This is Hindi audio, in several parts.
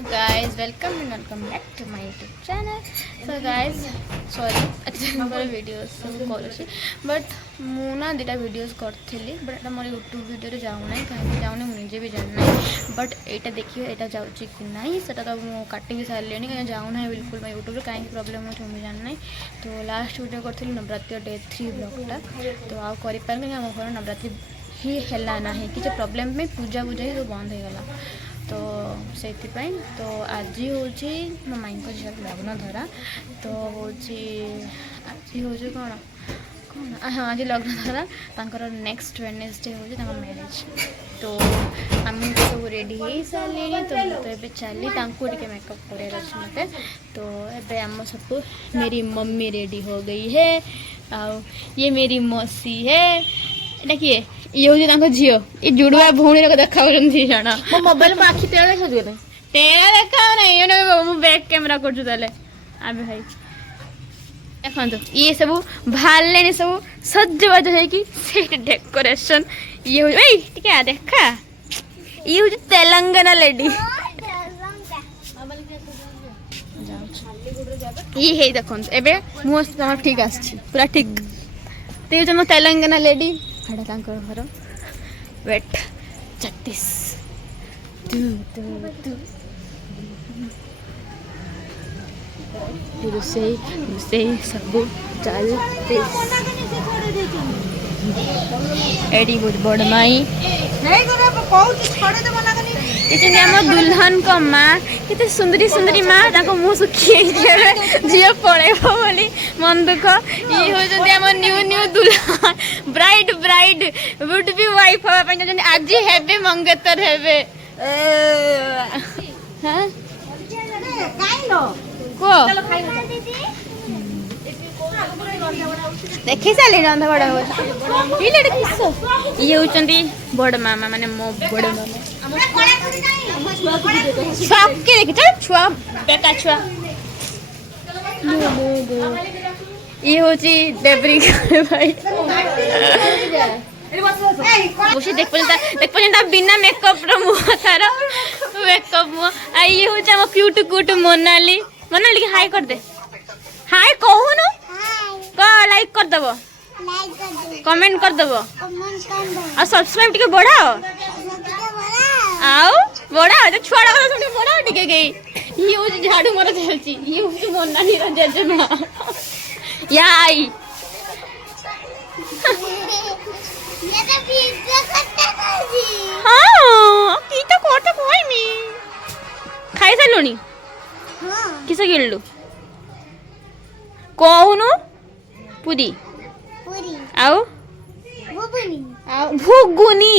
guys, welcome back to my YouTube channel. So guys, sorry actually videos करूँ बट मुना दुटा वीडियोस करी बट मोर यूट्यूब वीडियो जाऊना कहीं जाऊनी मुझे भी जानना बट यहाँ देखिए यहाँ जाऊँगी कि ना से तो मुझे काटि भी सारे कहीं जाऊना बिल्कुल मैं यूट्यूब कहीं प्रॉब्लम हो मुझे जानना तो लास्ट वीडियो करी नवरात्रि डे 3 ब्लॉगटा तो आउ कर आम घर नवरात्रि ही है ना कि प्रॉब्लम में पूजा पूजा ही तो बंद हो गला तो से तो आज हूँ मो माई झील लग्न धरा तो हूँ आज हूँ कौन कौन हाँ आज लग्न धरा तर नेक्स्ट वेडनेसडे हूँ मैरिज तो आम सब रेडी हो सारे तो ये चली टे मेकअप कर मत तो ये आम सब मेरी मम्मी रेडी हो गई है आ ये मेरी मौसी है एटा किए ये हूँ झील ये जुड़वा भौणी देखा जन मो मोबाइल में आखि तेरा देखा तेरा देखा नहीं बैक कैमेरा कर आबे भाई देखो ये सब बाहर सब सजबाज हो डेकोरेशन ये हूँ टे देखा ये हूँ तेलंगाना लेडी ये है देखो एबे मुँह तुम ठीक आसी पूरा ठीक तो ये मो तेलंगाना लेडी हाड़ा घर वेट 36 रोसई सब चलती एडी बहुत बड़ माई ये आम दुल्हन को माँ के सुंदरी सुंदरी माँ मुँह सुखी झील पड़े बोली मन दुख ये हूँ आम न्यू न्यू दुल्हन bride bride would be wife हाँपाई आज हे मंगेतर हे देखी सारे रंधा बड़ा ये हूँ बड़ मामा माने मो बड़ मामा छुआ के देखी चल छुआ बेटा छुआ ये हूँ देवरी भाई देख बिना मेकअप मुह तार मेकअप मुह ये हूँ क्यूट क्यूट मोनाली मोनाली हाय कर दे हाय कहूनु लाइक कर दब कमेंट कर दब और सब्सक्राइब टिके बढ़ाओ आओ बढ़ाओ तो छुआ बढ़ाओ टिके गई ये हूँ झाड़ू मार चलती ये हूँ मोनाली जेजेमा या आई हाँ की तो कोटा कोई मी खाई सालुनी किस किणलु कहूनु पूरी आओ भुगुनी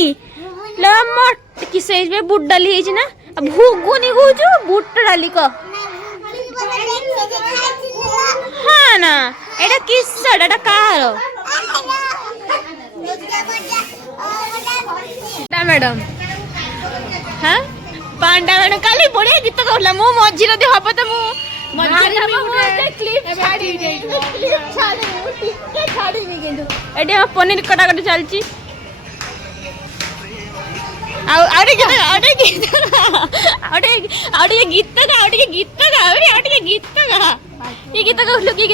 लमट किस बुट डाली है ना भुगुनी कहूँ बुट डाली क हाँ ना एटा किस एटा कार मैडम हाँ पांडा मैडम काली बढ़िया गीत गाउला मो मझी रे हब त मो पनीर कटाकटी चलती गीत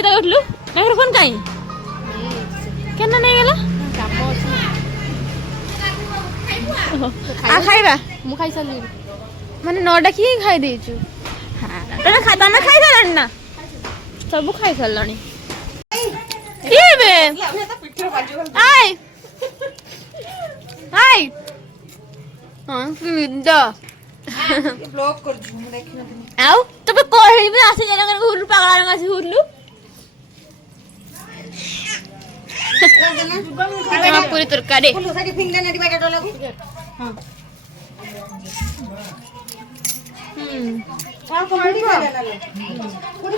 गाउलु माइक्रोफोन कहीं केना नहीं गला आ खाइबा मु खाई साली माने न डाकी खाई देछु हां तने खाता में खाई सालनी ना सब खाई सालनी ये बे आय आय हां विदा ब्लॉक कर छु देखि न आउ तबे कहई बे आसे जना हुरु पागला रंग आसे हुरलु पूरी तरकारी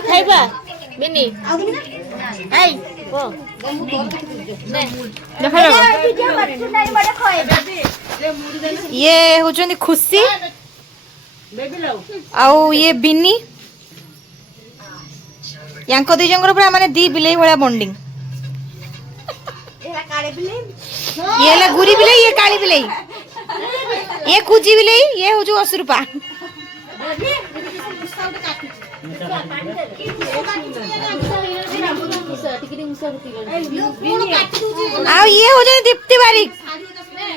खाइबा बिनी आई ओ ये होचंदी खुशी आउ ये बिनी यांको दी जंगर पूरा माने दी बिलेई भला बॉन्डिंग ये ला गुरी बिलेई ये काली बिलेई ये कुजी बिलेई ये हो जो 80 रुपया ଆଉ ଇଏ ହଉଛନ୍ତି ଦୀପ୍ତି ବାରିକ,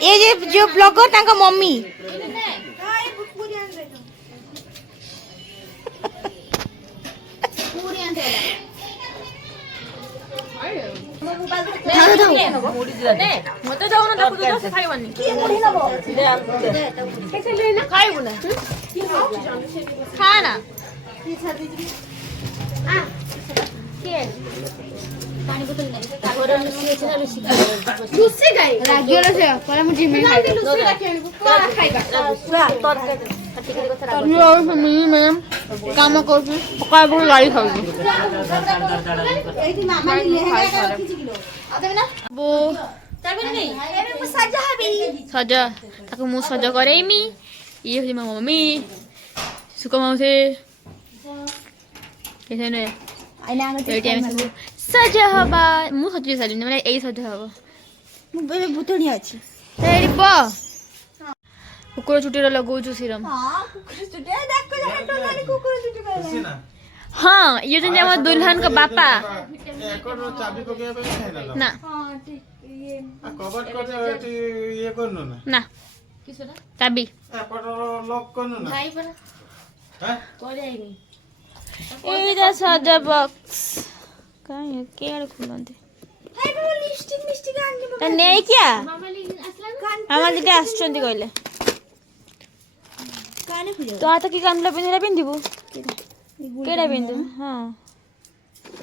ଏ ଯେ ବ୍ଲଗର ତାଙ୍କ ମମି। ମତେ ଦଉନ ତାକୁ ଦଉଛ ସେ ଖାଇବନି ଖାଇବୁ ନା ଖା ନା କାମ କରୁଛି ସକାଳ ବହୁତ ଗାଳି ଖାଉଛି ସଜ ତାକୁ ମୁଁ ସଜ କରେଇମି। ଇଏ ହଉଛି ମୋ ମମି ସୁକ ମାଉସୀ। ଏଇଠି ଆମେ ସବୁ ସଜ ହବା। ମୁଁ ସଜ ସାରିନି ମାନେ ଏଇ ସଜ ହବ। ମୁଁ ଭୂତଣୀ ଅଛି ଏଇଠି ପ କୁକୁର ଚୁଟିରେ ଲଗଉଛୁ ସିରମ। ହଁ ଇଏ ହଉଛନ୍ତି ଆମ ଦୁଲ୍ହନଙ୍କ ବାପା ନା ନା ଚାବି ଏଇଟା ସଜ ବକ୍ସ କାହିଁ କେଆଡେ ଖୋଲନ୍ତି ନେଇକି ଆମର ଦିଟା ଆସୁଛନ୍ତି କହିଲେ ତୁ ହାତ କି କାନ୍ଦିଲା ପିନ୍ଧିଲା ପିନ୍ଧିବୁ କେଟା ପିନ୍ଧିବୁ। ହଁ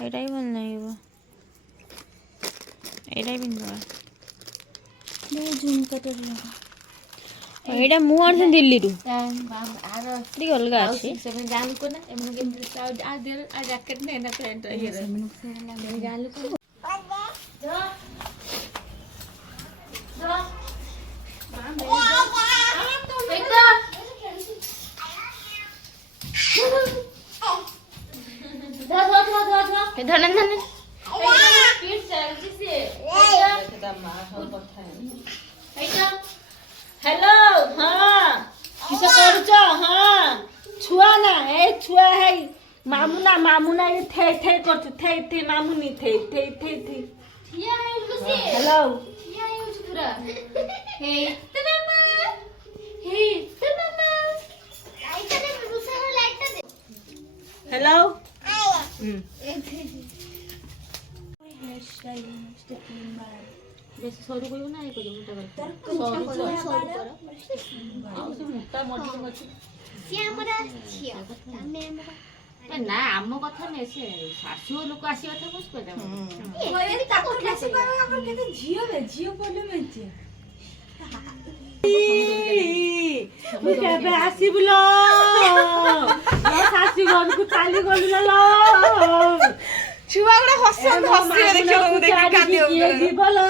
ଏଇଟା ହିଁ ଭଲ ଲାଗିବ ଏଇଟା ହିଁ ପିନ୍ଧିବା। ଏଇଟା ମୁଁ ଆଣିଛି ଦିଲ୍ଲୀରୁ ଟିକେ ଅଲଗା ଅଛି। हेलो हाँ किस करूच हाँ छुआ ना ए छुआ है मामुना मामुना ये थे करछु थे मामुनी थे हेलो पूरा हे तमामा हे तमामा हेलो बेसी सरू कहियो ना एक मोटा कर ना आम कथा नहीं से शाशु लोक आसी कथा बुझ आसबुलो शाशु घर को चाली गलु छुआ गुड़ा हसन हसी देखियो देखि कांदियो जीवलो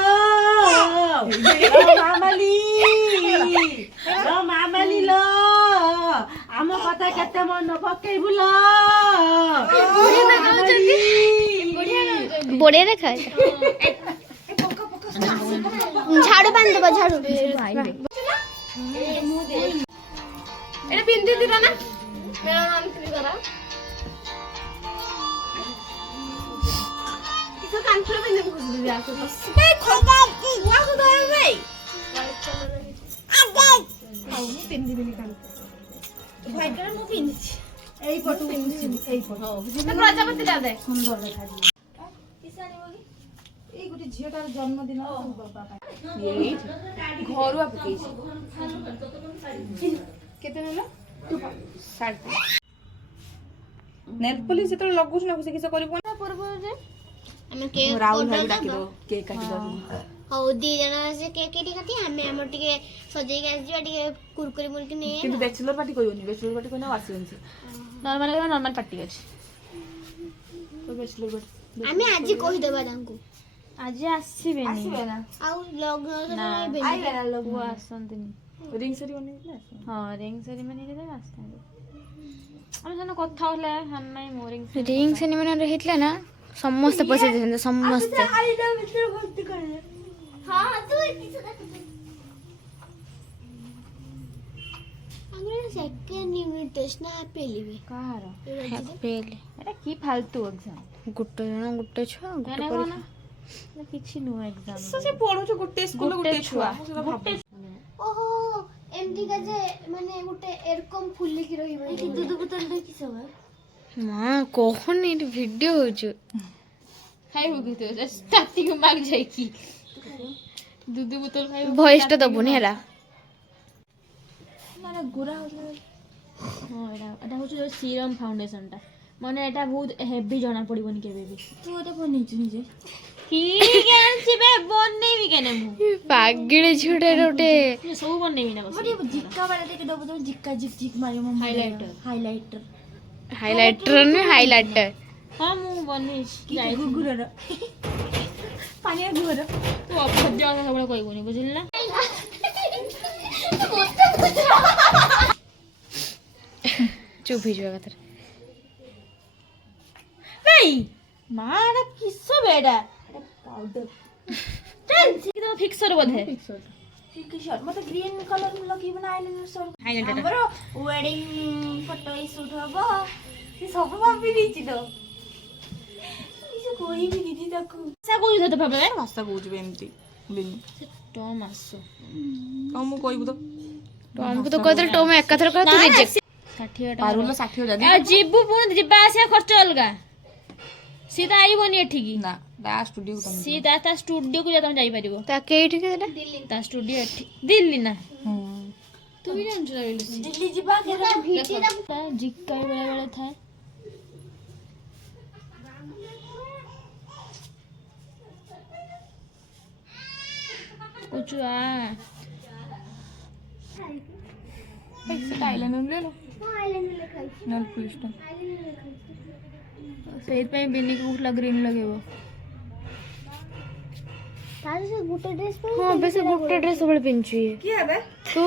मामाली लो आम कथा केते मन पकेइबुलो बढ़िया देखा झाड़ू बांध दबा झाड़ू एटा पिंदी दिला ना मेरा नाम की करा किस कानपुर में नहीं घुस दिया तो ए खोबा हुआ तो दर रे आगे हां मु पिंदी बिनी कानपुर भाई कर मु पिंदी एई फोटो पिंदी एई फोटो तो प्रजापति ला दे सुंदर देखा जी किसानी बोली ए गुटी झियोटार जन्मदिन बाबा एई घरुआ पकेई केते नेला नेल पॉलिश जेतले लगुछ ना किछ करिबो ना परबो जे हमें केक राहुल भाई डाकी दो केक काटी दो हो दी जना से केक केटी काटी हमें हमर टिके सजेई के आसी टिके कुरकुरी मुरकी नै किंतु बैचलर पार्टी कोइनी बैचलर पार्टी कोइना आसीन से नॉर्मल पार्टी अछि तो बैचलर पार्टी हमें आज कहि देबा तांको आज आसीबे ना आ लग ना आइबे ना लोग आसंतनी रिंग सेरेमनी ना हां रिंग सेरेमनी रे आस्ता हम जन कथा होले हम मो रिंग सेरेमनी रे हितले ना समस्त पैसे देते समस्त हां तू ଆମର ସେକେଣ୍ଡ ୟୁନିଟ୍ ଟେଷ୍ଟ ନା ପେଲିବେ କାହାର ଫେଲ ଏଟା କି ଫାଲତୁ ଏକ୍ଜାମ ଗୋଟେ ଜଣ ଗୋଟେ ଛୁଆ ଗୋଟେ କାନେ ପରୀକ୍ଷା କଣ କିଛି ନୁହ ଏକ୍ଜାମ ସେ ପଢୁଛୁ ଗୋଟେ ସ୍କୁଲ ଗୋଟେ ଛୁଆ ଗୋଟେ ଓହୋ ଏମିତି କା ଯେ ମାନେ ଗୋଟେ ଏରକମ ଫୁଲିକି ରହିବ ଏଠି ଦୁଧ ବୋତଲ ଦେଇକି ସବୁ ମା କହନି ଏଠି ଭିଡିଓ ହଉଛି ଖାଇବୁ କି ତୁ ଷ୍ଟାର୍ଟିଂ ମାଗ ଯାଇକି ଦୁଧ ବୋତଲ ଖାଇବୁ ଭଏସ ଟା ଦବୁନି ହେଲା ମାନେ ଗୁରା ହଉଛି ହଁ ଏଟା ହଉଛି ଯୋଉ ସିରମ ଫାଉଣ୍ଡେସନ ଟା ମାନେ ଏଟା ବହୁତ ହେଭି ଜଣା ପଡିବନି କେବେ ବି ତୁ ଏଟା ବନେଇଛୁ ନିଜେ କି ଜାଣିଛି ବେ ବନେଇବି କେନେ ମୁଁ ପାଗିଳି ଝିଅଟା ଗୋଟେ ମୁଁ ସବୁ ବନେଇବି ନା ବସି ଜିକା ବାଲା ଟିକେ ଦବୁ ତ ଜିକା ଜିକ୍ ଜିକ୍ ମାରିବ ହାଇଲାଇଟର ହାଇଲାଇଟର ହାଇଲାଇଟର ନୁହେଁ ହାଇଲାଇଟର ହଁ ମୁଁ ବନେଇଛି ଗୁଗୁରର ପାଣିଆ ଗୁଗୁର ତୁ ଅଭଦ୍ର କଥା ସବୁବେଳେ କହିବୁନି ବୁଝିଲି ନା ଚୁପ ହେଇଯିବା କଥାରେ ନାଇଁ ମା ଏଟା କିସ ବେଟା ପାଉଡର ତମ ଫିକ୍ସର ବୋଧେ କିଶୋର ମତେ ଗ୍ରୀନ କଲର ଲଗେଇବ ନା ଆଇଲାଇନର ସର ହାଇଲାଇଟର ଆମର ୱେଡିଂ ଫଟୋ ସୁଟ ହବ ସେ ସବୁ ଭାବି ଦେଇଛି ତ କିଛି କହିବି ଦିଦି ତାକୁ ସା କହୁଛୁ ତତେ ଭାବେ ଭାଷା କହୁଛୁ ଏମିତି ବିନି ଟମ୍ ଆସୁ କଣ ମୁଁ କହିବୁ ତ ଟମକୁ ତ କହିଦେଲେ ଟମ ଏକାଥର କହ ତୁ ରିଜେକ୍ଟ 60 ପାରୁଲ ଟଙ୍କା 60 ଯଦି ଆଉ ଯିବୁ ପୁଣି ଯିବା ଆସିବା ଖର୍ଚ୍ଚ ଅଲଗା ସିଏ ତ ଆଇବନି ଏଠିକି ନା ତା ଷ୍ଟୁଡିଓ ତମେ ସିଏ ତା ଷ୍ଟୁଡିଓକୁ ଯା ତମେ ଯାଇପାରିବ ତା କେଇଠି କେଟା ତା ଷ୍ଟୁଡିଓ ଏଠି ଦିଲ୍ଲୀ ନା ହୁଁ ତୁ ବି ଜାଣିଛୁ ନା ବୋଲି ଦିଲ୍ଲୀ ଯିବା ତା ଜିକା ବେଳେ ବେଳେ ଥାଏ କୁଛୁ ଆ ସେଟା ଆଇଲାଇନର ले लो ଆଇଲାଇନର ଲେଖା ହେଇଛି ନେଲ୍ ପଲିଶ ଟା ଆଇଲାଇନର ଲେଖା ହେଇଛି ସେଇଥିପାଇଁ ବିନିକୁ ଉଠିଲା ଗ୍ରୀନ୍ ଲଗେଇବ ତାର ସେ ଗୋଟେ ଡ୍ରେସ୍ ହଁ ବେଶ ଗୋଟେ ଡ୍ରେସ୍ ସବୁବେଳେ ପିନ୍ଧୁଛୁ ଇଏ କିଏ ହେବେ ତୁ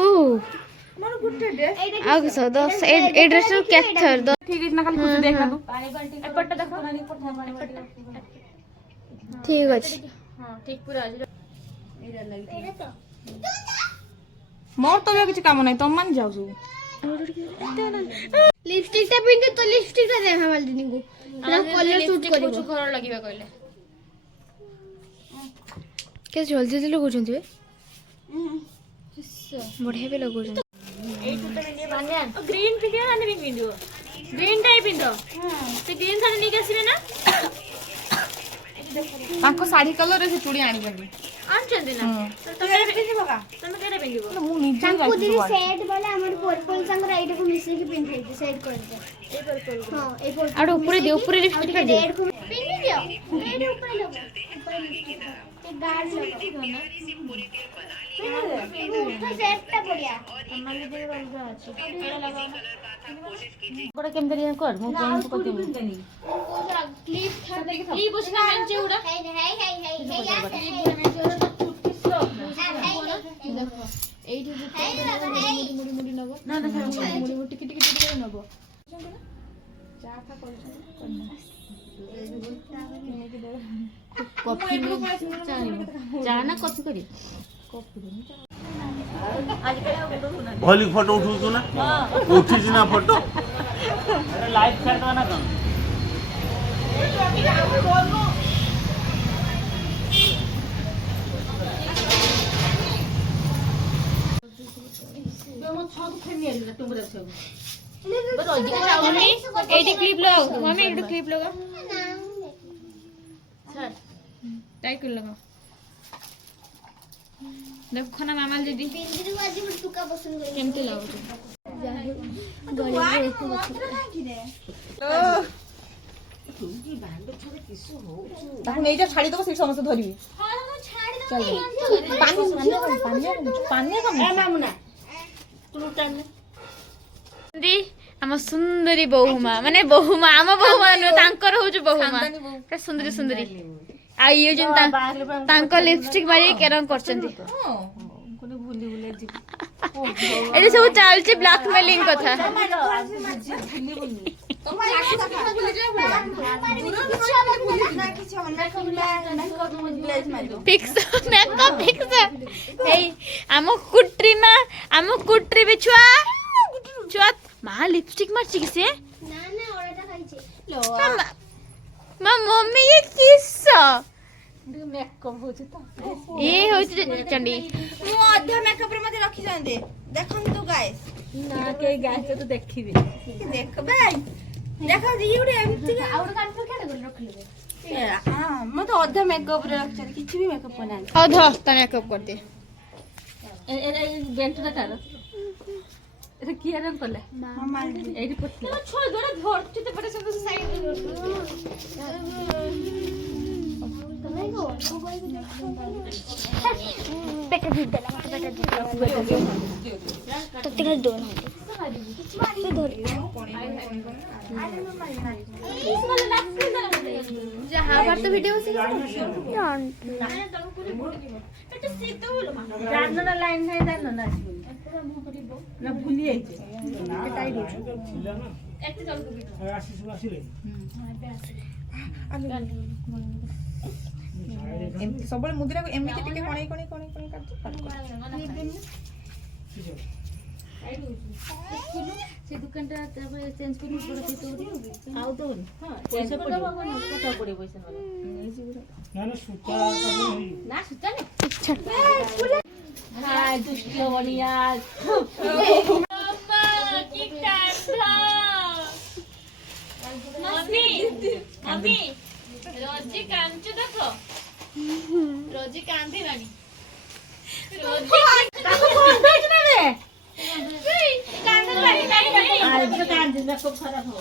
ମୋର ଗୋଟେ ଡ୍ରେସ୍ ଆଉ କିସ ଦଶ ଏ ଡ୍ରେସ୍ କେଥର ଠିକ ଅଛି ନା ଖାଲି ଖୁସି ଦେଖ ତୁ ଏପଟଟା ଦେଖ ଠିକ ଅଛି ହଁ ଠିକ ପୁରା ଅଛି ଏଇଟା ତ ମୋର ତ ଏବେ କିଛି କାମ ନାହିଁ ତମ ମାନେ ଯାଉ ସବୁ লিপস্টিক টা পিনতে তো লিপস্টিক টা দেখা মাল দিনিগু না কলর শুট করিব ଘର ଲାଗିବା କହିଲେ କେତେ ଜଲ୍ଦି ଜଲ୍ଦି ଲଗାଉଛନ୍ତି ବେ ବଢିଆ ବି ଲଗାଉଛନ୍ତି ଗ୍ରୀନ୍ ପିନ୍ଧିବ ନା ବି ପିନ୍ଧିବ ଗ୍ରୀନ୍ ଟାଇ ପିନ୍ଧ ସେ ଗ୍ରୀନ୍ ଶାଢ଼ୀ ନେଇକି ଆସିବେ ନା ତାଙ୍କ ଶାଢୀ କଲର ସେ ଚୁଡ଼ି ଆଣିଛନ୍ତି ଆଣିଛନ୍ତି ନା ତମେ କେବେ ପିନ୍ଧିବ ମୁଁ ନିଜେ ତାଙ୍କୁ ଦିଦି ସେଟ୍ ବୋଲେ ଆମର ପର୍ପଲ୍ ସାଙ୍ଗର ଏଇଟାକୁ ମିଶେଇକି ପିନ୍ଧେଇଛି ସେଟ୍ କରିଦେ ଏଇ ପର୍ପଲ୍ ହଁ ଏଇ ପର୍ପଲ୍ ଆଉ ଉପରେ ଦିଅ ଉପରେ ଲିପଷ୍ଟିକ୍ ଟା ଦିଅ ରେଡ୍ କୁ ପିନ୍ଧି ଦିଅ ରେଡ୍ ଉପରେ ଲଗ ଉପରେ lipstick ଟା। ଏ ଗାର୍ଡ ଲଗ ଉଠ ସେଟ୍ ଟା ବଢିଆ ଗୋଟେ କେମିତି ଟିକେ କର ମୁଁ ପ୍ୟାଣ୍ଟ ପକେଇବି କ୍ଲିପ୍ କ୍ଲିପ୍ ଅଛି ନା ମେଞ୍ଚେ ଗୁଡ଼ା ହେଇ ହେଇ ହେଇ ହେଇ ହେଇ ଆସେ ହେଇ ଏଇଠି ହେଇ ବାବା ହେଇ ମୁଡ଼ି ମୁଡ଼ି ନବ ନା ନା ମୁଡ଼ି ମୁଡ଼ି ଟିକେ ଟିକେ ଟିକେ ନବ କଫି ଚା ନା କଫି କରି भली फोटो उठू ना उठी ना फोटो लाइव छाड़ ना कौन मम्मी एडी क्लिप लगाओ मम्मी एडी क्लिप लगाओ सर टाइट कर लगाओ देखो ना मामा दीदी बिंदु आज मैं तुका पसंद कर केमती लागो ତାକୁ ନେଇଯା ଛାଡି ଦବ ସେଠି ସମସ୍ତେ ଧରିବେ ଆମ ସୁନ୍ଦରୀ ବୋହୁମା ମାନେ ବୋହୁମା ଆମ ବୋହୁମା ନୁହେଁ ତାଙ୍କର ହଉଛି ବୋହୁମା ପୁରା ସୁନ୍ଦରୀ ସୁନ୍ଦରୀ ଆଉ ଇଏ ଯେମିତି ତାଙ୍କ ଲିପଷ୍ଟିକ୍ ମାରି କେରମ କରୁଛନ୍ତି ଏଠି ସବୁ ଚାଲିଛି ବ୍ଲାକମେଲିଂ କଥା ଆମ କୁଟ୍ରି ମା ଆମ କୁଟ୍ରି ବି ଛୁଆ चुत माँ लिपस्टिक मारची कि से ନା ନା ଅଲଗା ଖାଇଛି माँ मम्मी ये किस्सा मेकअप होची तो ये होची चंडी ମୁଁ ଅଧା ମେକଅପ ରେ ମତେ ରଖିଛନ୍ତି ଦେଖନ୍ତୁ ଗାଇସ୍ ନା କେ ଗାଇସ୍ ତ ଦେଖିବି ଦେଖବେ ଦେଖନ୍ତୁ ଇଏ ଗୋଟେ ଏମିତି ଆଉ ଗୋଟେ କାନ କେଡେ କରି ରଖିଲେ ହଁ ମତେ ଅଧା ମେକଅପ ରେ ରଖିଛନ୍ତି କିଛି ବି ମେକଅପ କରିନାହାନ୍ତି और धो ता मेकअप कर दे ଏରେ ବେଣ୍ଟଟା ତାର ଏରେ କିଏ ରଙ୍ଗ କଲେ ମାମା ଏଇଠି ପଡିଥିଲା ଛଅ ଯୋଡା ଧରଚୁ te ପଟେ ସବୁ ସାଇଡ ରେ बेटा दूध देला मत बेटा दूध तो तिकडे दोन होते ते धर जहा बार तो वीडियो से ଜାନନା ଲାଇନ ନାହିଁ ଜାନନା ନା ଭୁଲି ଯାଇଛେ ଟାଇଟ୍ ହଉଛି ଏତେ ଏମିତି ସବୁବେଳେ ମୁଦିରାକୁ ଏମିତି ଟିକେ କଣେଇ କଣେଇ କଣେଇ କଣେଇ ସେ ଦୋକାନଟା ତାପରେ ଚେଞ୍ଜ କରି ଆଉ ଦଉନି ପଇସା ପଡ଼ିବ ପଇସା ନା ସୁତା हाय दुष्ट बनिया की कांधा मम्मी मम्मी रोजी कांचू देखो रोजी कांधी रानी रोजी ताको फोन भेज ना रे कांधा रानी नहीं आज तो कांधी में खूब खराब हो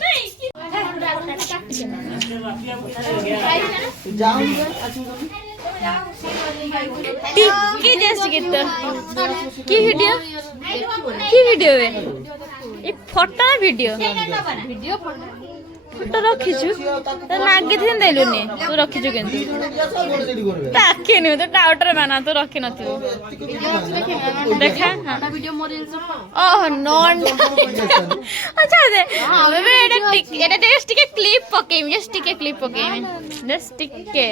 टिक्की जैसे कितना की वीडियो है ये फोटो वीडियो फोटो रखिछु तो लागे थिन देलुनी तू रखिछु केंतु ताके नु तो टाउटर माना तो रखि नथियो देखा हां वीडियो मोर ओह नॉन अच्छा दे बेबे एटा जस्ट के क्लिप पकेम जस्ट के क्लिप पकेम जस्ट के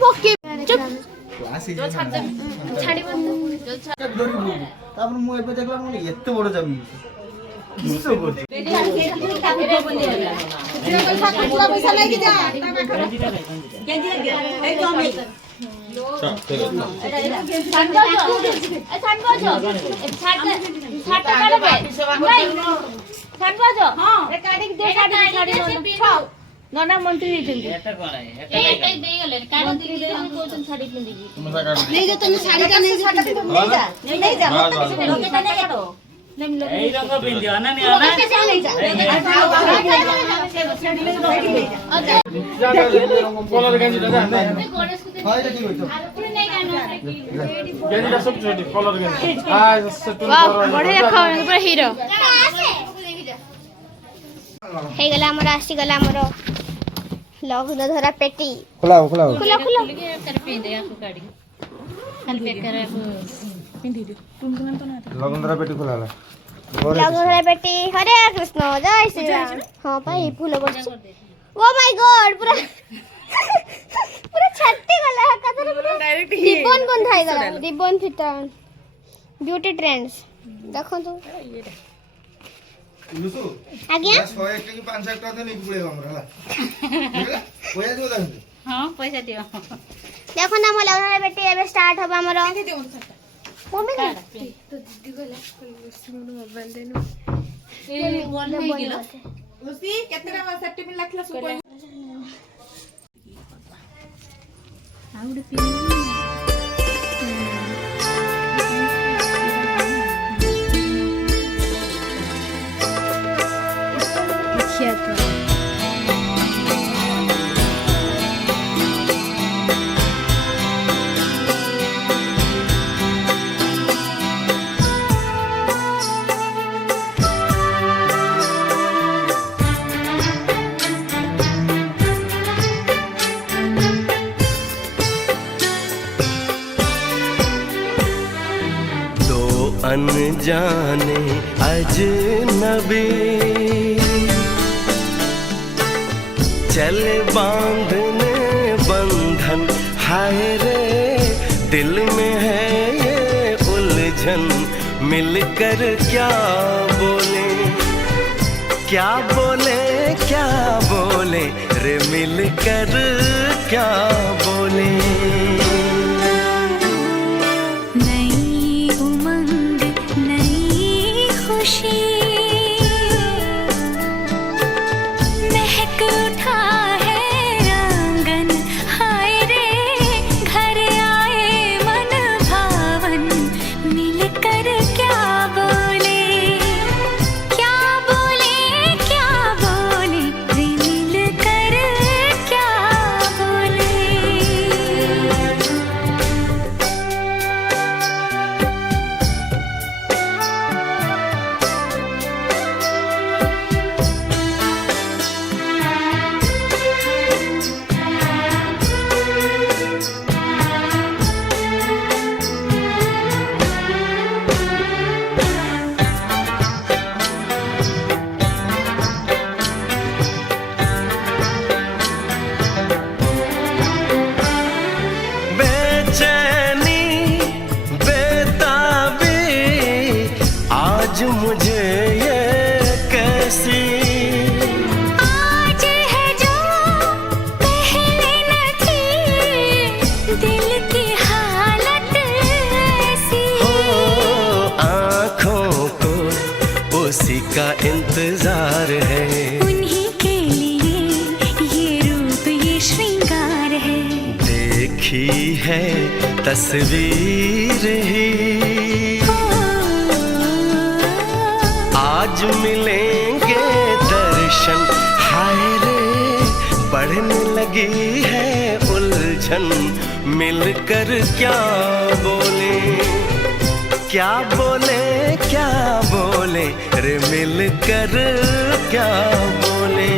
पके चुप छाड़ी बंद तापर मु एबे देखला मु एते बड़ जामी किसो बोल पैसा लेके जा ए तो मैं नना मंत्री एटा कोन है एटा दे गेले काढ दे कोन साड़ी पिंदी नहीं जो तुम साड़ी का नहीं जा नहीं जा लोकेटा नहीं काढो এই রঙ পিন্দিও না নি না नहीं जा कलर गंजी दादा हाय रे की होइतो गंजी दा सब छोटी कलर गंजी आ सेट वाह बढ़िया देखो पूरा हीरो हे गला हमर आसी गला हमर लग्न धरा पेटी खुला खुला खुला खुला लगनरा पेटी खुला ला लग्न धरा पेटी हरे कृष्ण जय श्री राम हां भाई फूल बस ओ माय गॉड पूरा पूरा छत्ती गला कतरे पूरा रिबन बंधाई गला रिबन फिटन ब्यूटी ट्रेंड्स देखो तो लुसु आज्ञा 101 की 500 टका तो नहीं पड़े हमरा ला कोया दो दांत हां पैसा दियो देखो ना हम लग्न धरा पेटी एबे स्टार्ट होबा हमर मम्मी का तो दीदी गला मोबाइल देनु ए वन हो गेलो उसी केतरा सर्टिफिकेट लाखला सुपर आउड अनजाने अजनबी चले बांधने बंधन हाय रे दिल में है ये उलझन मिलकर क्या बोले, क्या बोले, क्या बोले रे मिलकर क्या बोले। नई उमंग नई खुशी महक उठा है आंगन, हाय रे घर आए मन भावन, मिलकर क्या बोले, क्या बोले, क्या बोले रे मिलकर क्या बोले। बेचैनी बेताबी आज मुझे ये कैसी, आज है जो पहले न थी, दिल की हालत ऐसी। हो आँखों को उसी का इंतजार है, उन्हीं के लिए ये रूप ये श्रृंगार है। देखी है तस्वीर ही आज मिलेंगे दर्शन, हाय रे बढ़ने लगी है उलझन, मिलकर क्या बोले, क्या बोले, क्या बोले रे मिलकर क्या बोले।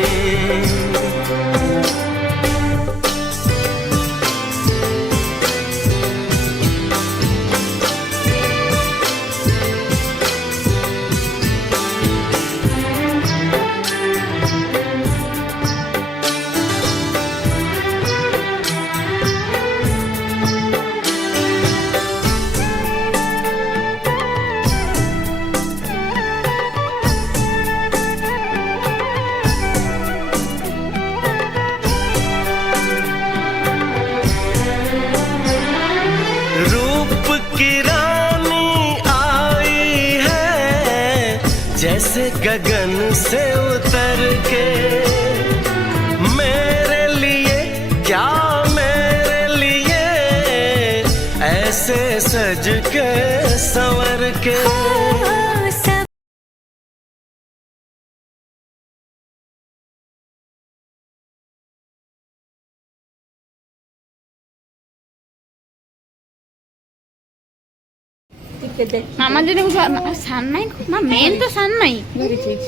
रूप की रानी आई है जैसे गगन से उतर के, मेरे लिए क्या मेरे लिए ऐसे सज के संवर के। सब মামা যদি সান্নাই মা মেন তো সান্নাই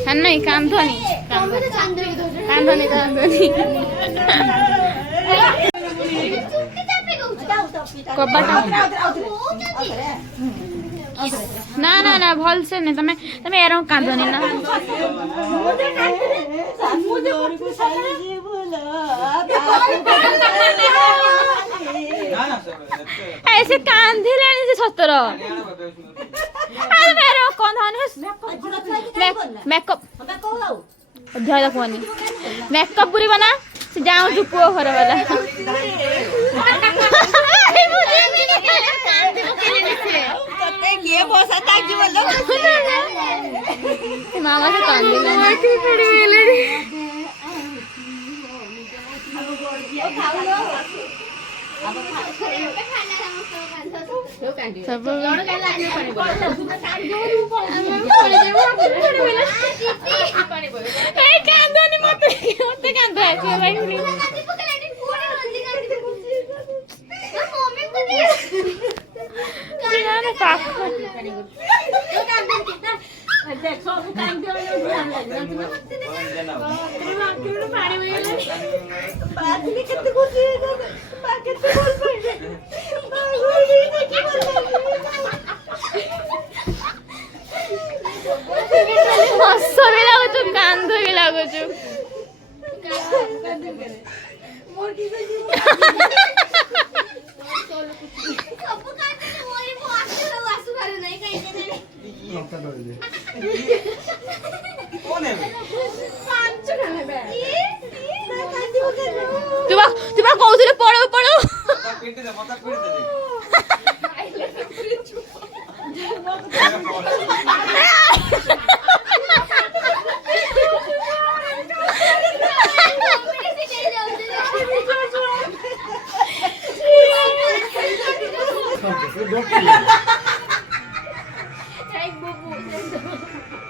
সান্নাই কান্ধনি কান্ধনি কান্ধনি কবাট না না না ভলসে নে তুমি তুমি এরকম কাঁদনি না ऐसे कांधे लेने से सस्तर अरे मेरे कौन था मेकअप ध्यान रखवानी मेकअप पूरी बना से जाऊं चुप हो घर वाला मामा से कांधे सब कांधनी मत कांध भाई हस भी लगुच कांध भी लगुच ତୁ ବା କହୁଥିଲୁ ପଳଉ ପଳଉ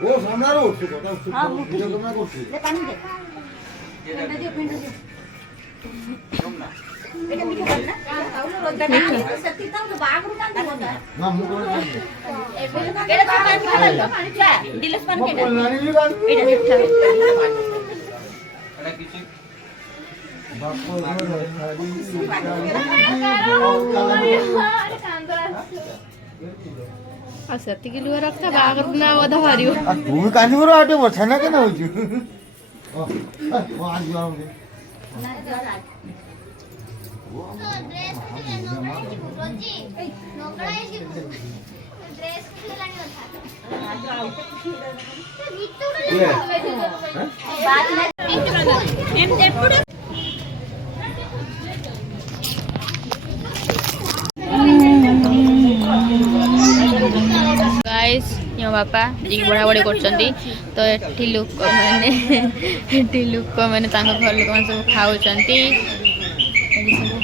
ଓ ସାମ୍ନାରେ ଉଠୁ କଥା ଭିଡ଼ିଓ କ୍ୟାମେରା କରୁଛି ନା ମୁଁ କଣ ସେତିକି ଲୁହ ରଖ ବାହାଘର ନା ଅଧା ବାହାରିବ ତୁ ବି କାନ୍ଦିବୁ ଆଉ ଟିକେ ବର୍ଷା ନା କେନ ହଉଛୁ गाइस यो बापा जी बड़ा बड़े करछंती तो एठी लोक माने तांको घर लोक माने सब खाउछंती एठी सब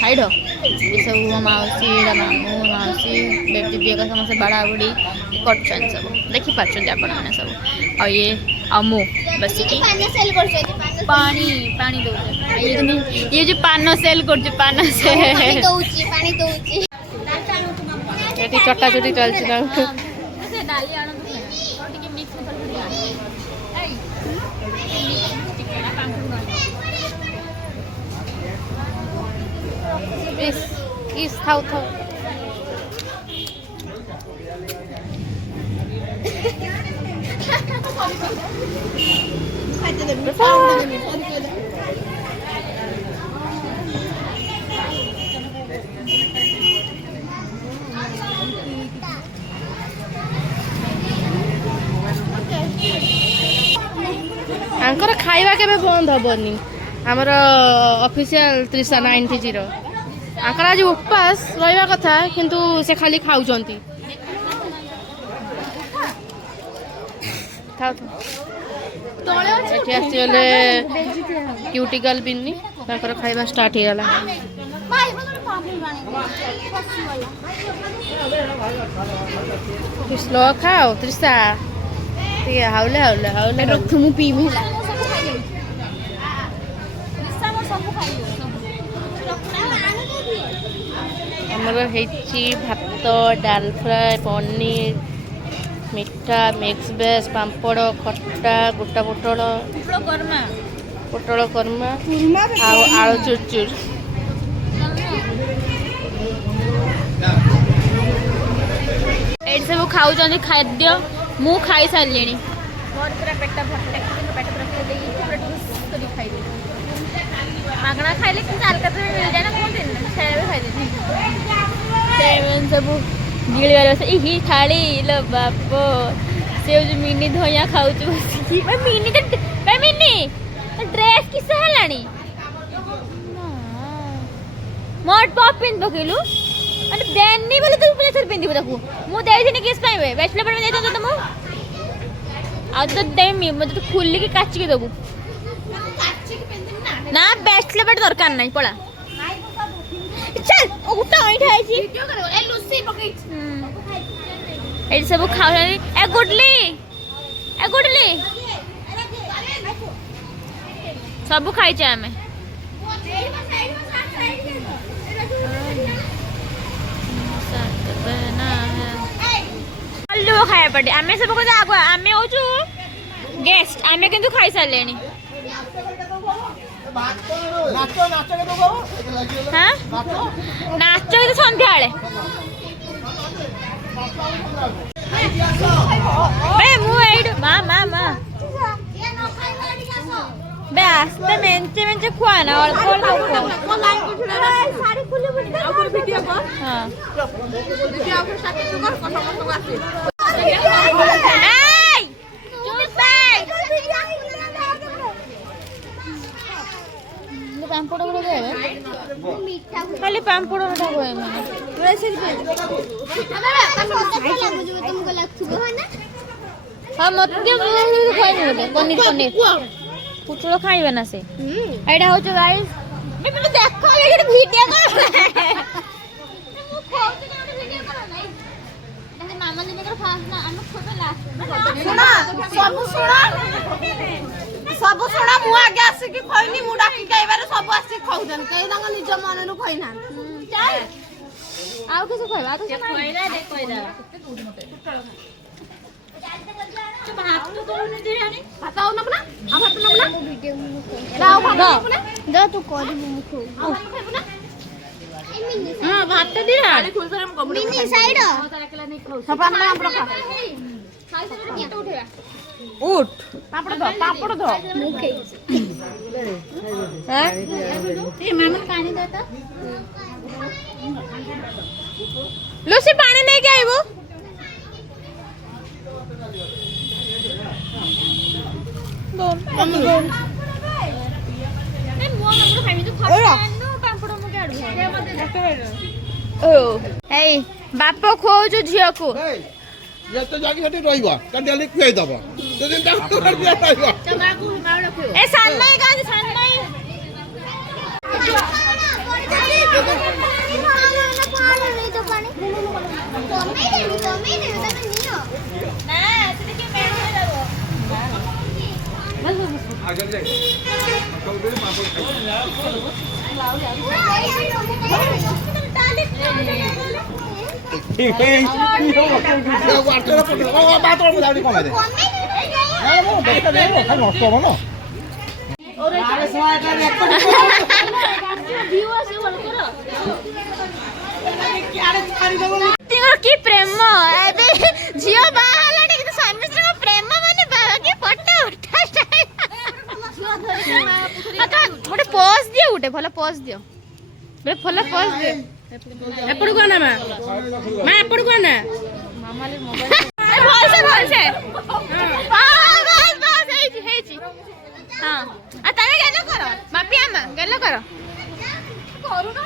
खाइडो ये सब माउसी मामू माउसी बेटी बिया समस्त बड़ा बड़ी करछन सब देखि पाछन आपण माने सब और ये अमू बस की पानी पानी दो ये जो पान सेल करछ पान से पानी दउची एटी चट्टा चुटी चलछ ना से डाली आनो तो टिके मिक्स मसाला इस थाउ थाउ आंकर खाइबा केबे बंद हबनी हमर ऑफिशियल 390 आंकर आज उपवास रहबा कथा किंतु से खाली खाउचंती खाउ एठी आसीले क्यूटिकल बिन्नी तांकर खाइबा स्टार्ट हे गला स्लो खाओ त्रिसा ठीक है हाउले हाउले हाउले रख मु पीबी हमर हेची भात डाल फ्राई पनीर मिठा मिक्स वेज पापड़ खट्टा गोटा पोटल कर्मा आलू चुरचुर ये सब खाऊ खाद्य मु खाई सारे मोर पूरा पेट भरले पेट पूरा खाई मागना खाइले कि अलकत मिल जाए ना कौन दिन खाई सब गिड़ी ही थाली लो बाप से जो मिनी धोया खाऊ मिनी मिनी ड्रेस किस है मोट पॉप पिन पकेलु अरे बेनी बोले तू पूरा सर पिंदी बताकू मु दे दिने किस पाइबे बैचलर पर में दे तो तुम आ तो देमी मत तो खुली के काची के दबु ना बैचलर पर दरकार नहीं पड़ा चल उठा ओइठा आइची वीडियो करो ए लुसी पकई ए सब खाउ ए गुडली सब खाई छे हमें अल्लू खाया पड़े आमे सब को आगुआ आमे होचु गेस्ट आमे किंतु खाई सारलेनी हां नाचो तो संध्या आले बे मु एड मा बे आस्ते मेंचे खुआ ना और साड़ी खुली बुझ और वीडियो को हां वीडियो को साथे कर समस्त आसी ए चुप ପାମ୍ପଡ଼ ଗୁଡ଼ା ଦେବେ ମିଠା ଖାଲି ପାମ୍ପଡ଼ ଗୁଡ଼ା କହିବେ तुमको लगथुबो है ना ହଁ ମୋତେ ଦିଅ ମୁଁ ଖାଇବି ଗୋଟେ ପନିର ପୁଟୁଳ ଖାଇବେ ନା ସେ एडा हो जो गाइस मैं देखो ये वीडियो कर मु खोज के वीडियो कर नहीं देखो मामा ने मेरे फास्ट ना हम छोटा लास्ट सब सुना मु आगे आसी कि खइनी मु डाकी खाइबारे सब आसी खाउजन कई दांग निज मन नु खइना चल आउ किस कहबा तो खइरा दे कइरा भात तो दोने दे रानी भात आउ ना अपना आ भात ना अपना वीडियो लाओ भात अपना जा तू करबो मुखो आ भात खाइबो ना हां भात तो दे रानी खुल से हम कबड़ी मिनी साइड अकेला नहीं खाउ सब अपना हम रखा खाई से तो उठेगा उठ पापड़ दो मुखे हैं ए मामन पानी देता लुसी पानी नहीं के आइबो बाप खोजु झियो को ଯେତେ ଯାଇକି ସେଠି ରହିବ ତା ଡେଲି ଖୁଆଇ ଦବ ଯଦି ରହିବ ए साननाई का साननाई की प्रेम एबे झियो बाहला कि स्वामी श्री प्रेम माने बाकी पट्टा उठा गोटे पोज दियो गोटे भल पोज दियो गोटे भल पोज दियो एपड़ को ना मां एपड़ को ना भल से हां बस बस हे जी हां आ तमे गेलो करो मापिया मा गेलो करो करू ना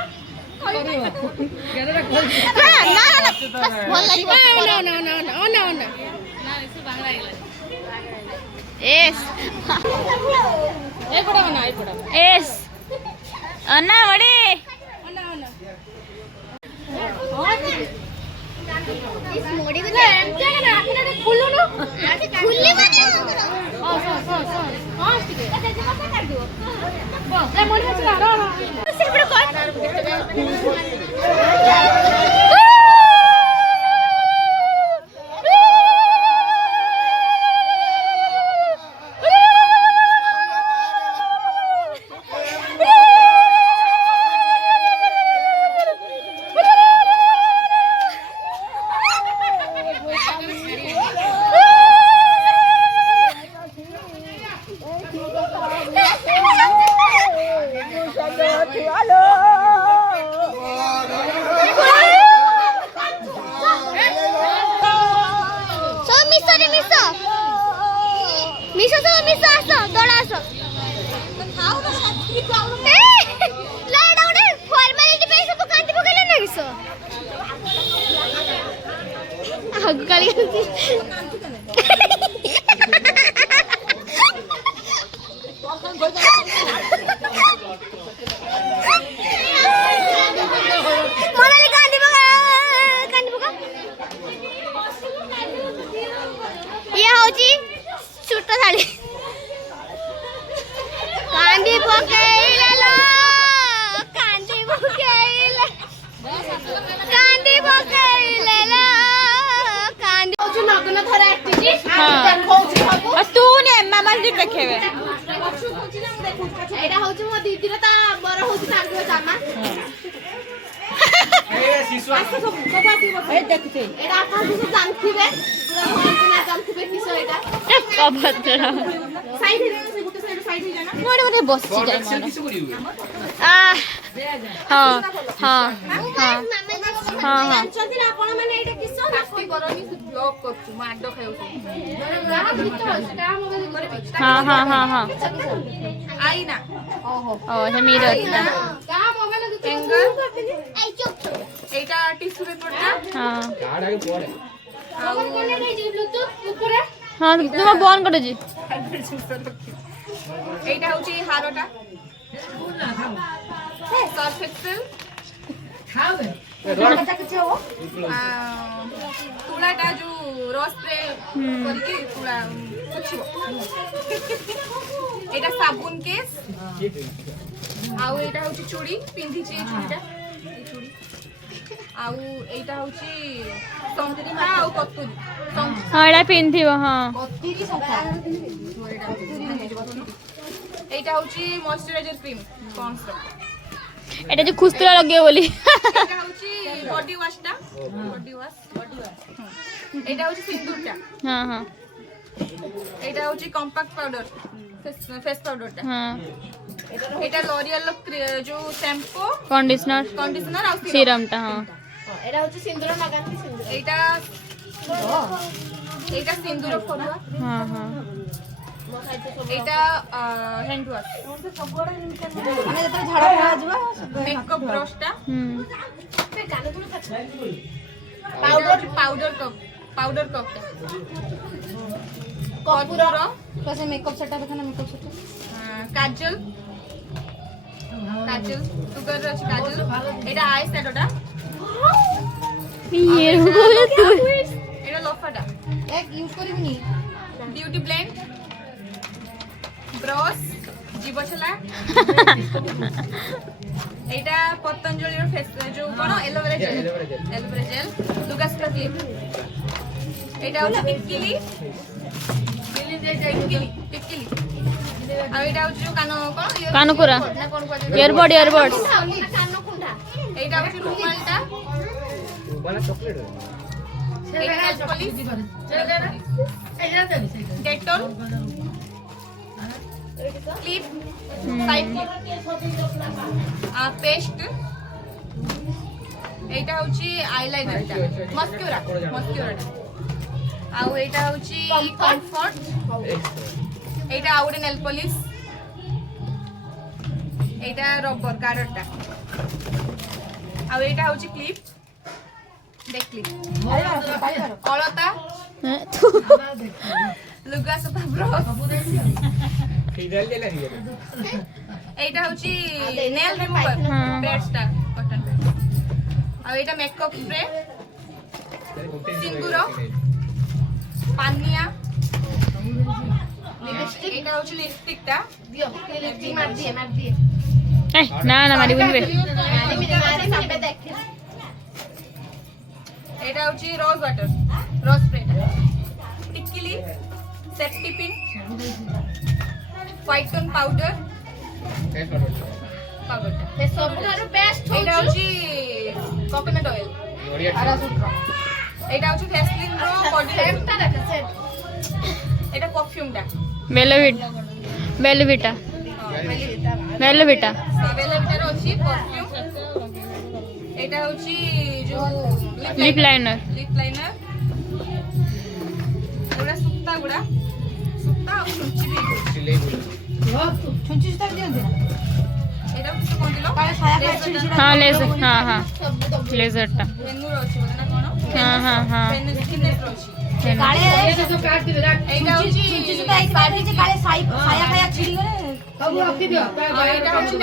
मोड़ी को खुली माने तू ने मामा जी देखेबे एटा होची मो दीदी रे ता बर होची तांको जामा ए शिशु आस सब कबाती ए देखते एटा आपन जो जानथिबे पूरा होना जानथिबे किसो एटा कबतरा साइड रे से गुटे साइड साइड हे जाना मोरे मोरे बस जाय आ हां हां हां हां जानछथि आपण माने एटा किसो କାଟି କରନି ସେ ବ୍ଲକ୍ କରୁଛୁ ମାଡ ଖାଉଛୁ हाँ हाँ हाँ हाँ ଆଇନା ओ अच्छा मिरर एंगल ଏଇଟା ଟିସୁ ପେପରଟା हाँ ଆଉ हाँ तुम बंद कर जी এইটা হচ্ছে হারটা সার্ফ এক্সেল তুলাটা ଯୋଉ ରସ୍ ସ୍ପ୍ରେ କରିକି ତୁଳା ପୋଛିବ ଏଇଟା ସାବୁନ କେସ୍ ଆଉ ଏଇଟା ହଉଛି ଚୁଡ଼ି ପିନ୍ଧିଛି ଏଇ ଚୁଡ଼ିଟା ଏଇ ଚୁଡ଼ି ଆଉ ଏଇଟା ହଉଛି ସନ୍ତୁରିମା ଆଉ କତୁରୀ हाँ एटा पिन्थिबो हाँ এইটা হচ্ছে ময়শ্চারাইজার ক্রিম পন্ডসর एटा जो खुसतुरा लगे बोली এটা হচ্ছে বডি ওয়াশটা বডি ওয়াশ এটা হচ্ছে সিন্দুরটা हाँ हाँ এটা হচ্ছে কম্পাক্ট পাউডার ফেস পাউডারটা हाँ এটা লরিয়াল जो শ্যাম্পু कंडीशनर কন্ডিশনার আর सीरम टा हाँ এটা হচ্ছে সিন্দুর লাগাতে সিন্দুর এইটা এইটা সিন্দুর ফটোয়া हाँ हाँ এইটা হ্যান্ড ওয়াশ ଆମେ ଯେତେବେଳେ ଝାଡ଼ା ଫାଡ଼ା ଯିବା মেকআপ ব্রাশটা পাউডার পাউডার কাপটা কর্পূর ସେ ମେକଅପ୍ ସେଟ୍ଟା ଦେଖାନା ମେକଅପ୍ ସେଟ୍ଟା কাজল কাজল সুগার আছে কাজল এটা আই শ্যাডোটা ये बोले तू এটা লোফাটা এক ইউজ କରିବିନି বিউটি ব্লেন্ড ব্রশ জীবছলা এটা পতঞ্জলির ফেস जो কোন এলোভেরা জেল লুগাসটা ক্লিপ এটা হচ্ছে টিকলি টিকলি আর এটা হচ্ছে কানো কোন कानपुरा না কোন কোন इयरबड इयरबड्स কান্ন খুঁটা এইটা হচ্ছে রুমালটা এটা nail polish Dettol clip side আর পেস্ট এইটা হচ্ছে আইলাইনারটা মাস্কুরা আর এইটা হচ্ছে কমফর্ট এইটা আউটে নেল পলিশ এইটা রবার গার্ডরটা আর এইটা হচ্ছে ক্লিপ দেখ ক্লিপ অলতা লুগা সফা ব্রশ এইটা হচ্ছে নেল রিমুভার প্যাডসটা কটন প্যাড আর এইটা মেকআপ স্প্রে সিন্দুর পানিয়া এইটা হচ্ছে লিপস্টিকটা দিও লিপস্টিক মার দিয়ে ए ना ना मारी बुनबे সামনে দেখ এটা হচ্ছে রোজ ওয়াটার রোজ স্প্রে টিকলি safety pin white tone powder পাউডারটা ସବୁଠାରୁ ବେଷ୍ଟ এটা হচ্ছে কোকোনাট অয়েল এটা হচ্ছে ভ্যাসলিন রো বডি সেটটা দেখো সেট এটা পারফিউমটা बेलविटा बेलविटा বেলভিটার হচ্ছে পারফিউম এটা হচ্ছে যে लिप लाइनर লিপ লাইনার ওরা সুত্তা ଆଉ ଛୁଞ୍ଚି ବି ଛୁଞ୍ଚି ସୁତା ବି ଦିଅନ୍ତି ନା এটা হচ্ছে কোন দিল କାଳେ ଛାୟା କାଳେ ଛିଡ଼ି ଛିଡ଼ା हाँ लेजर हाँ हाँ लेजर टा পেনুর ଅଛି ବୋଧେ ନା କଣ हाँ हाँ हाँ পেନୁ ଥିକନେସ୍ ଅଛି କାଳେ এইটা ହଉଛି ଛୁଞ୍ଚି ସୁତା ଏଇ ସାଇଡ୍ ଯେ କାଳେ ଛାୟା କାୟା ଛିଡ଼ି ଗଲେ ଆଉ এইটা হচ্ছে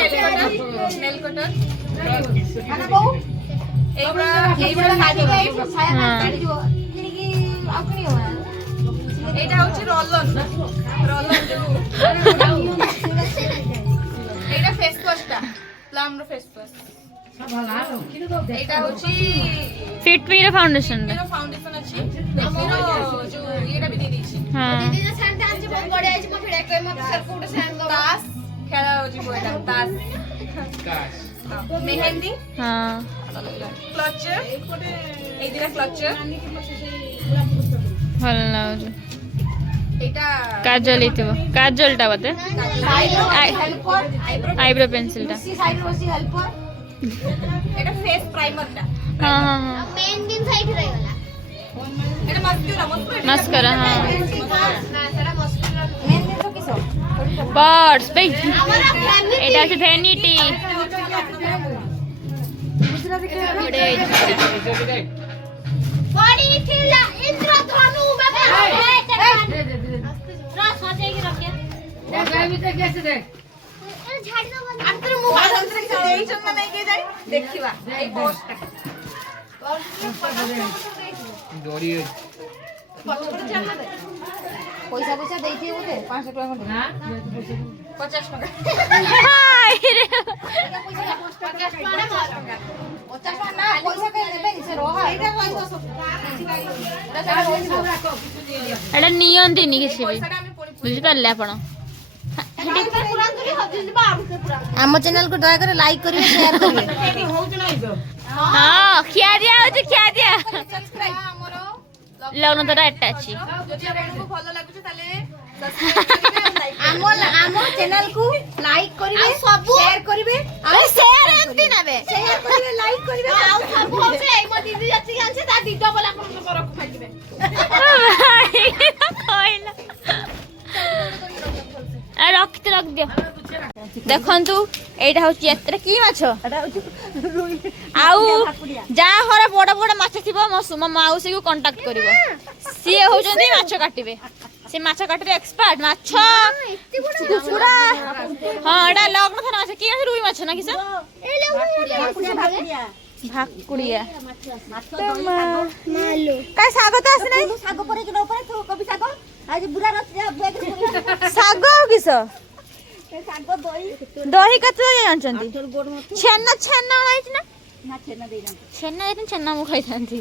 নেল কটার ମାନେ ବୋଉ এইগুলা শাড়ি ক্লিপ ଛାୟା କାଳେ ଛିଡ଼ି ଯିବ କିଣିକି ଆଉ କିଣି ହବ ନା এইটা হচ্ছে রলন ଯୋଉ এইটা ফেস ওয়াশটা প্লামর ফেস ওয়াশ এইটা হচ্ছে फिट पीरा फाउंडेशन टा এর ফাউন্ডেশন আছে এর ଯୋଉ এটা ବି দিয়ে দিয়েছি हाँ ଦିଦି ସାଙ୍ଗେ ଆଜି ବହୁତ ବଢିଆ ହେଇଛି ମୋ ଭିଡିଓ କହି ମତେ ସାର୍ କୋଉଟା ସାଙ୍ଗ তাস খেলা হচ্ছে বইটা তাস মেহেন্দি हाँ ক্লাচার এই দিলা ক্লাচার भल लाउज এটা काजल इतबो काजल टा बते হেল্পর आईब्रो पेंसिल टा সি সাইড বসি হেল্পর এটা ফেস প্রাইমারটা हाँ हाँ हाँ মেন দিন সাইড ରହିଗଲା मस्करा हाँ पर्स भाई এটা হচ্ছে ভ্যানিটি बड़ी थिला इंद्रधनु बाबा रा सजाई के रखे झाड़ी दो अंतर मुंह अंतर के देई छन नहीं के जाई देखिबा ए पोस्टटा डोरी पैसा पैसा देइथि बोले 500 टका खंड हां 50 टका हाय रे 50 ना पैसा के लेबे से रोहा एटा लाइव सब এটা নিয়ন দিনি কিছু भी বুঝি পারলে আপন आम चैनल को दया कर लाइक करिए शेयर करिए हां खिया दिया हो खिया दिया लगन तो एटा अछि आम चैनल को लाइक करिवे शेयर करिवे शेयर एंती नाबे शेयर करिवे लाइक करिवे आ सब होसे ए मो दीदी जति जानसे ता दीदो बोला कोन करक खाइबे কইলা আর রক্ত রক দিও দেখন্তু এইটা হচ্ছে এতটা কি মাছ আউ যা হর বড় বড় মাছ থিব মো মাউসী কো কান্টাক্ট করিব সি হউচন্দি মাছ কাটিবে সে মাছ কাটিবে এক্সপার্ট মাছ কুকুড়া হ্যাঁ এটা লগ্ন থানা আছে কি আছে রুই মাছ না কিসে এই ভাগুড়িয়া ভাকুড়িয়া মালো কাই শাগ তো আছে নাই सागो परे के ऊपर तो कभी सागो आज बुरा रस बैग শাগ কিস सागो दही দহি কত জানছন্তি तोर गोड़ मत ଛେନା ଛେନା ନାଇଛି ନା ना छेना दे जान ଛେନା ଏଇଠି ଛେନା ମୁଁ ଖାଇଥାନ୍ତି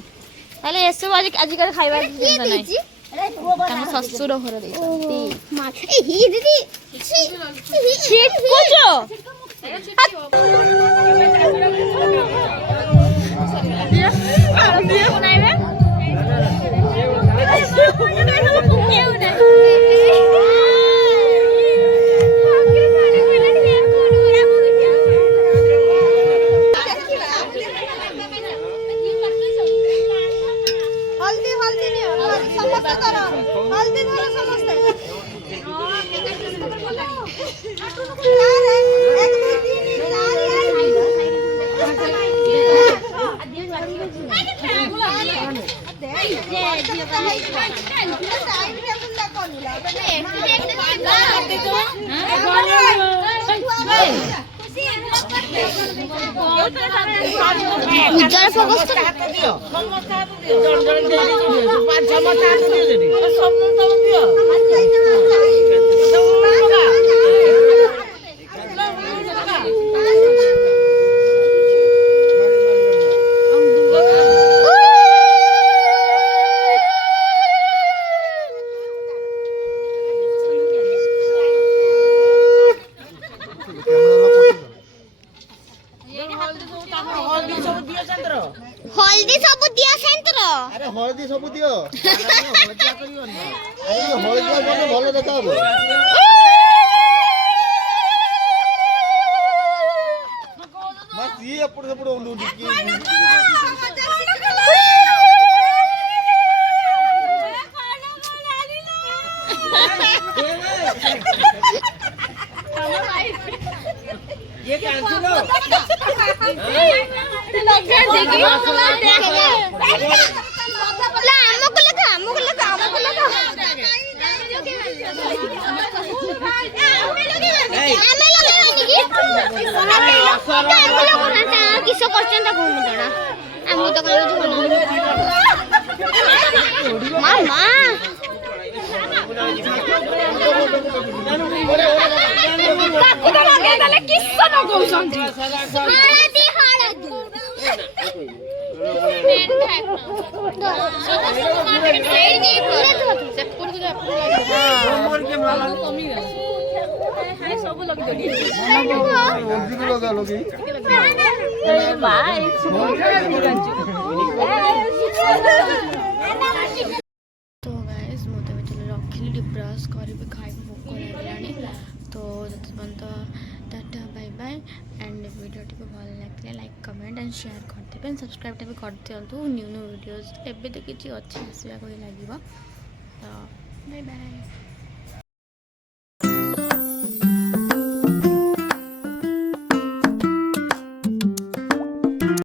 ତାହେଲେ ଏସବୁ ଆଜିକାଲି ଖାଇବା ଜିନିଷ ନାହିଁ अरे वो ଆମ ଶ୍ୱଶୁର ଘର ଦେଇଛନ୍ତି মা এই হি দিদি ଛିଟକୁଛ हल्दी हल्दी नहीं समस्त करो हल्दी धरो समस्त उज्जवल फोकस हल्दी सब दिया सेंटर अरे हळदी सब दियो हळदिया करियोनी अरे हळदिया कले भलो देखा हबो मत ये एपड़ सेपड़ ओलू डिकी ये कैंसिल हो किसो करछन त घुम जणा हम तो कहू मामा काकू तो लगे दले किसो न कहउछन हळदी हळदी लगा लोगी तो गाइस ମୁଁ ତ ଏବେ ରଖିଲି ଟିକେ ବ୍ରସ୍ କରିବି ଖାଇବି ଭୋକ ଲାଗିଲାଣି ତ ଯେତେ ପର୍ଯ୍ୟନ୍ତ ଟାଟା ବାଇ ବାଇ ଆଣ୍ଡ ଭିଡ଼ିଓଟିକୁ ଭଲ ଲାଗିଲେ ଲାଇକ୍ कमेंट एंड शेयर करदेवे सब्सक्राइब भी कर दिंतु न्यू न्यू वीडियोज एबे तो किसी अच्छी आसवाक लगे तो बाय बाय।